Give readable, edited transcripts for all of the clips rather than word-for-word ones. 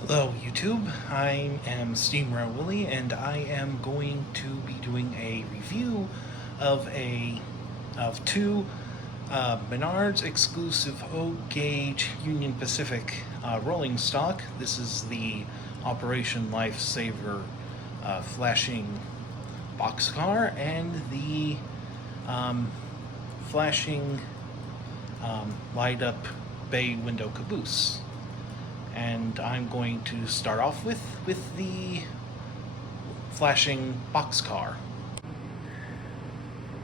Hello YouTube, I am steamrailwilly and I am going to be doing a review of two Menards exclusive O-gauge Union Pacific rolling stock. This is the Operation Lifesaver flashing boxcar and the flashing light up bay window caboose. And I'm going to start off with the flashing boxcar.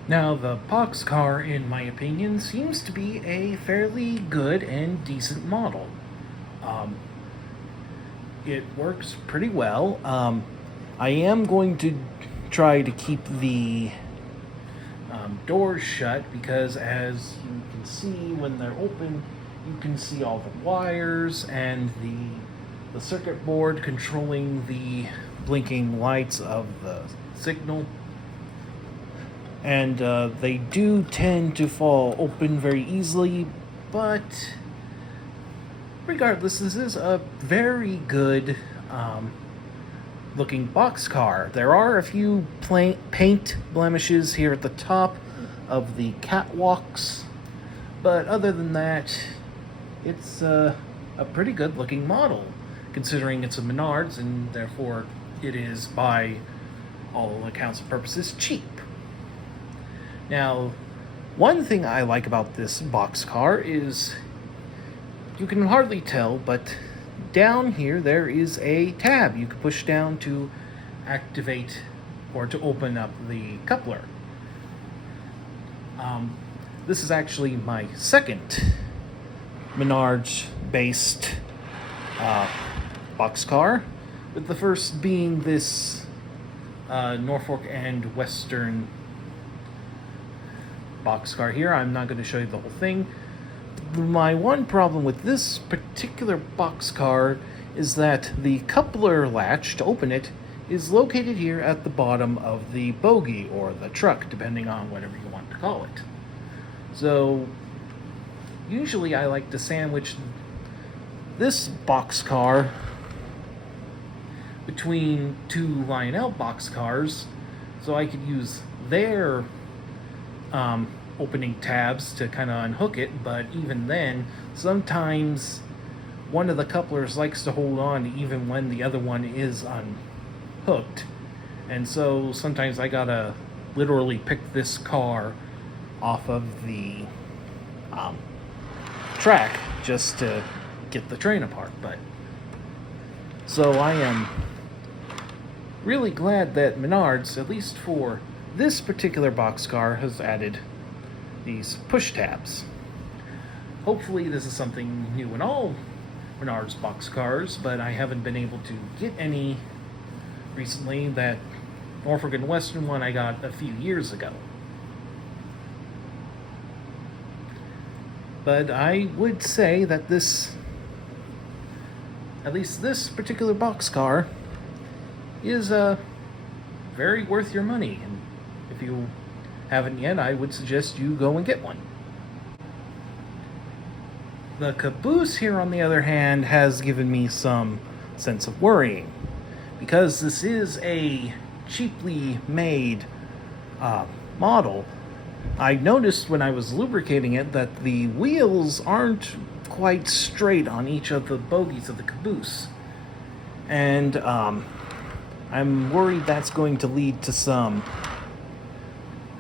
Now, the boxcar, in my opinion, seems to be a fairly good and decent model. It works pretty well. I am going to try to keep the doors shut because, as you can see when they're open, you can see all the wires and the circuit board controlling the blinking lights of the signal. And they do tend to fall open very easily, but regardless, this is a very good looking boxcar. There are a few paint blemishes here at the top of the catwalks, but other than that, it's a pretty good looking model, considering it's a Menards and therefore it is, by all accounts and purposes, cheap. Now, one thing I like about this boxcar is, you can hardly tell, but down here there is a tab you can push down to activate or to open up the coupler. This is actually my second Menards-based boxcar, with the first being this Norfolk and Western boxcar here. I'm not going to show you the whole thing. My one problem with this particular boxcar is that the coupler latch to open it is located here at the bottom of the bogie, or the truck, depending on whatever you want to call it. So usually I like to sandwich this boxcar between two Lionel boxcars so I could use their opening tabs to kind of unhook it, but even then, sometimes one of the couplers likes to hold on even when the other one is unhooked. And so sometimes I gotta literally pick this car off of the track just to get the train apart. But so I am really glad that Menards, at least for this particular boxcar, has added these push tabs. Hopefully this is something new in all Menards boxcars, but I haven't been able to get any recently. That Norfolk and Western one I got a few years ago. But I would say that this, at least this particular boxcar, is very worth your money. And if you haven't yet, I would suggest you go and get one. The Caboose here, on the other hand, has given me some sense of worrying, because this is a cheaply made model. I noticed when I was lubricating it that the wheels aren't quite straight on each of the bogies of the Caboose. And I'm worried that's going to lead to some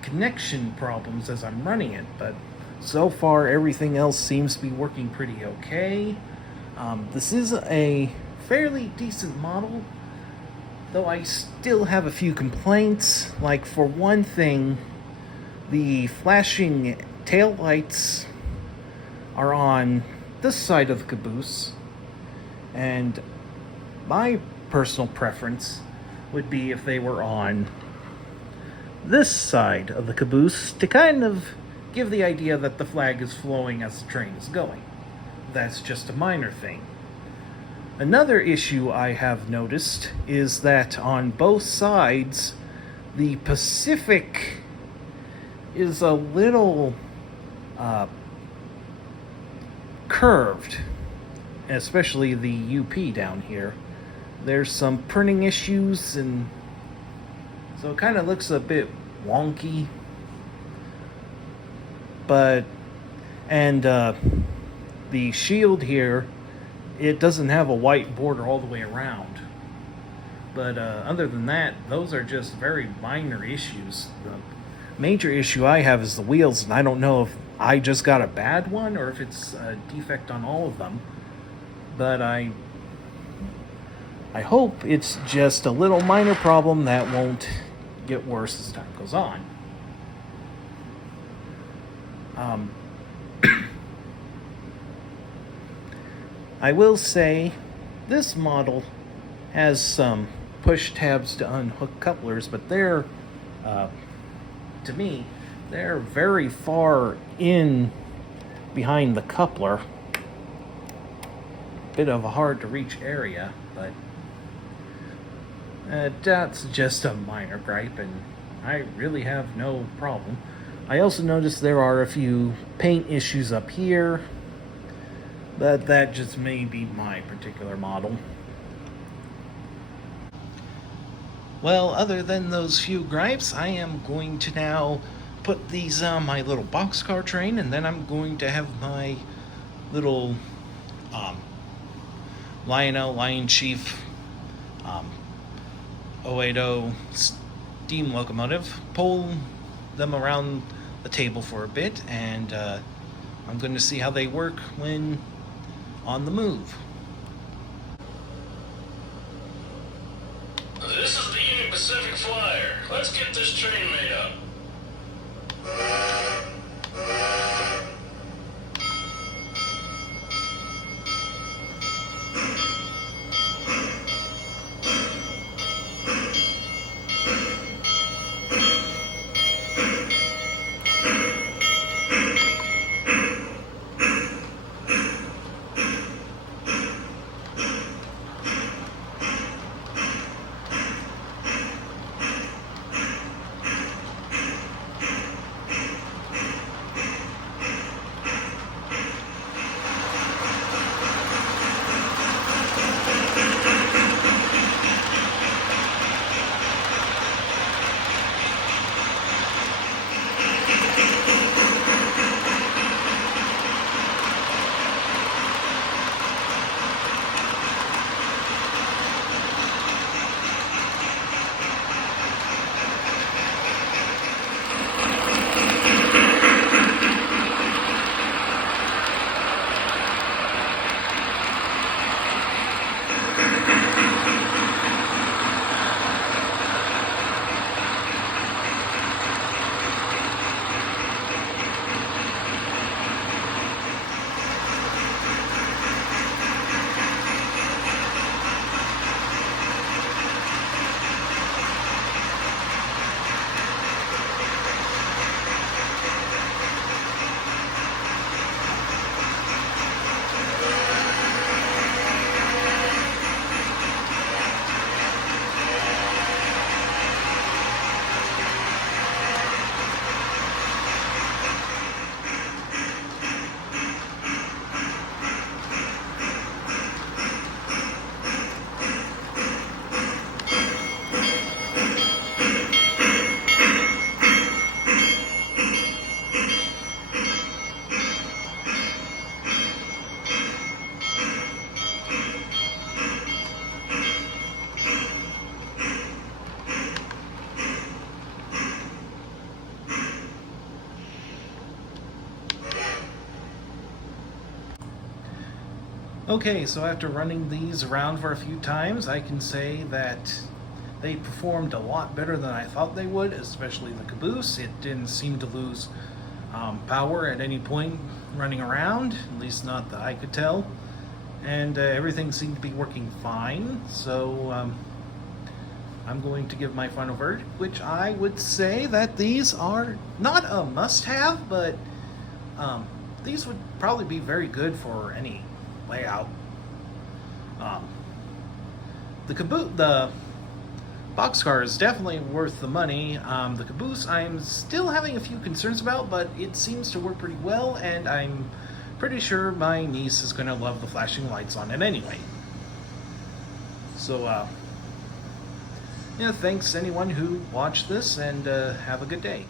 connection problems as I'm running it, but so far everything else seems to be working pretty okay. This is a fairly decent model, though I still have a few complaints. Like, for one thing, the flashing taillights are on this side of the Caboose, and my personal preference would be if they were on this side of the Caboose, to kind of give the idea that the flag is flowing as the train is going. That's just a minor thing. Another issue I have noticed is that on both sides, the Pacific is a little curved especially the UP down here. There's some printing issues, and so it kind of looks a bit wonky. But, and the shield here, it doesn't have a white border all the way around. But other than that, those are just very minor issues. The major issue I have is the wheels, and I don't know if I just got a bad one or if it's a defect on all of them. But I hope it's just a little minor problem that won't get worse as time goes on. I will say this model has some push tabs to unhook couplers, but they're, to me, they're very far in behind the coupler. Bit of a hard to reach area, but that's just a minor gripe, and I really have no problem. I also noticed there are a few paint issues up here, but that just may be my particular model. Well, other than those few gripes, I am going to now put these on my little boxcar train, and then I'm going to have my little Lion Chief 080 steam locomotive, pull them around the table for a bit, and I'm going to see how they work when on the move. This is the Union Pacific Flyer. Let's get this train made up. Okay, so after running these around for a few times, I can say that they performed a lot better than I thought they would, especially the Caboose. It didn't seem to lose power at any point running around, at least not that I could tell. And everything seemed to be working fine, so I'm going to give my final verdict, which I would say that these are not a must-have, but these would probably be very good for any layout. The Boxcar is definitely worth the money. The Caboose I'm still having a few concerns about, but it seems to work pretty well, and I'm pretty sure my niece is going to love the flashing lights on it anyway. So, yeah, thanks anyone who watched this, and have a good day.